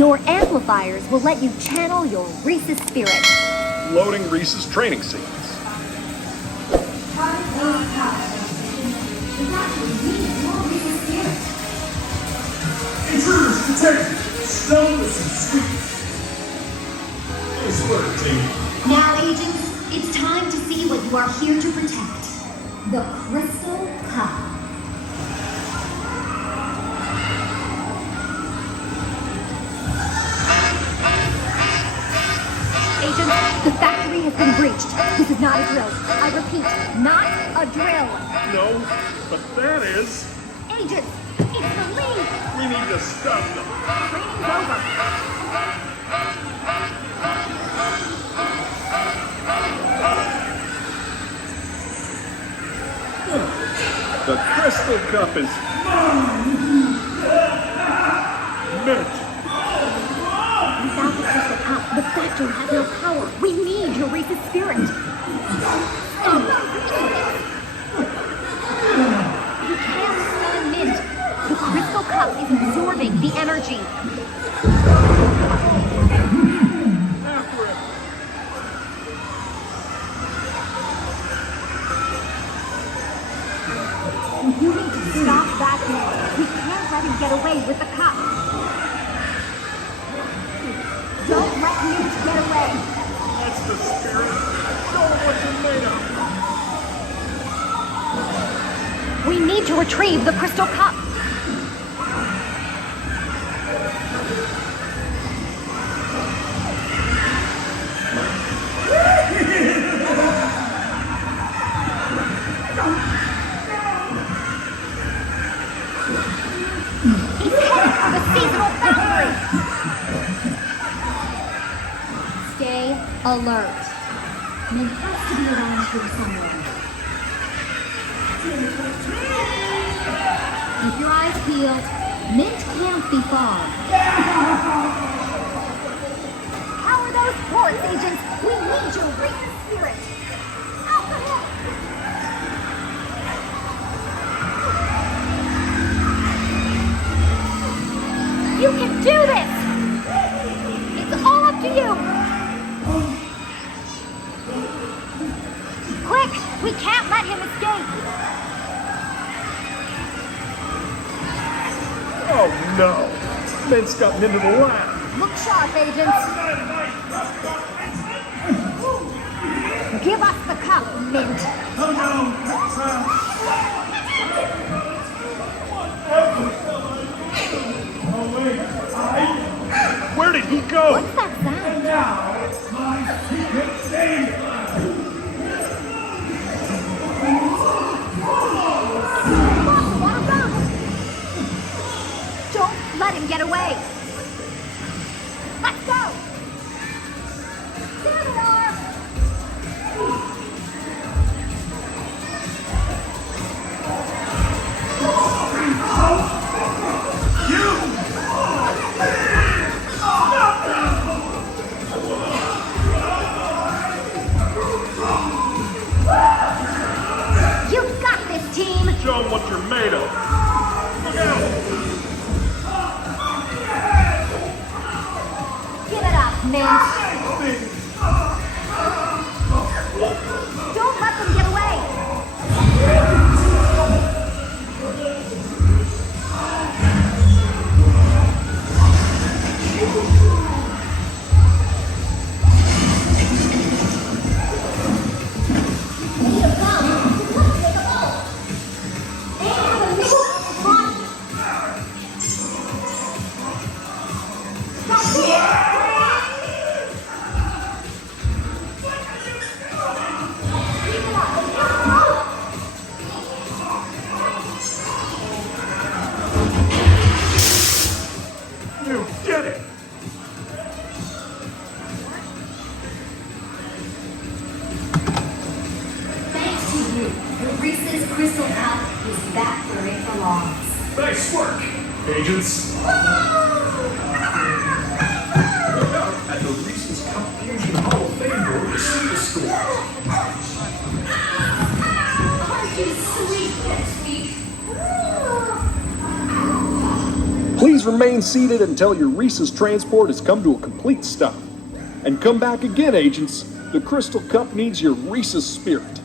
Your amplifiers will let you channel your Reese's spirit. Loading Reese's training scenes. Intruders detected. Stoneless and sweet. Nice work, team. Now, agents, it's time to see what you are here to protect. The Crystal Cup. Agent, the factory has been breached. This is not a drill. I repeat, not a drill. No, but that is. Agent, it's the lead. We need to stop them. Training's over. The Crystal Cup is mint. Without the Crystal Cup, the factory has no power. We need your Reese's spirit. We can't summon Mint. The Crystal Cup is absorbing the energy. After it. You need to stop that man. We can't let him get away with the cup. Don't let Mint get away. That's the spirit. Show them what you're made of. We need to retrieve the Crystal Cup. He's headed for the seasonal factory. Stay alert. Mint has to be around here somewhere. Keep your eyes peeled. Mint can't be far. How are those ports, agents? We need your Reese's spirit. Out the hip. You can do this! It's all up to you! Quick! We can't let him escape! Oh no! Mint's gotten into the lab. Look sharp, agents! Give us the cup, Mint! Oh no! Oh wait, Where did he go? What's that sound? now it's my secret safe. Look, one of them! Don't let him get away! Let's go! There they are! You've got this, team! Show them what you're made of. Look out! Give it up, Mint! Don't let them get away! You did it! Thanks to you, the Reese's Crystal Cup is back where it belongs. Nice work, agents. Look out at the Reese's Cupfusion Hall of Fame board to see the score. Aren't you sweet next week? Please remain seated until your Reese's transport has come to a complete stop. And come back again, agents. The Crystal Cup needs your Reese's spirit.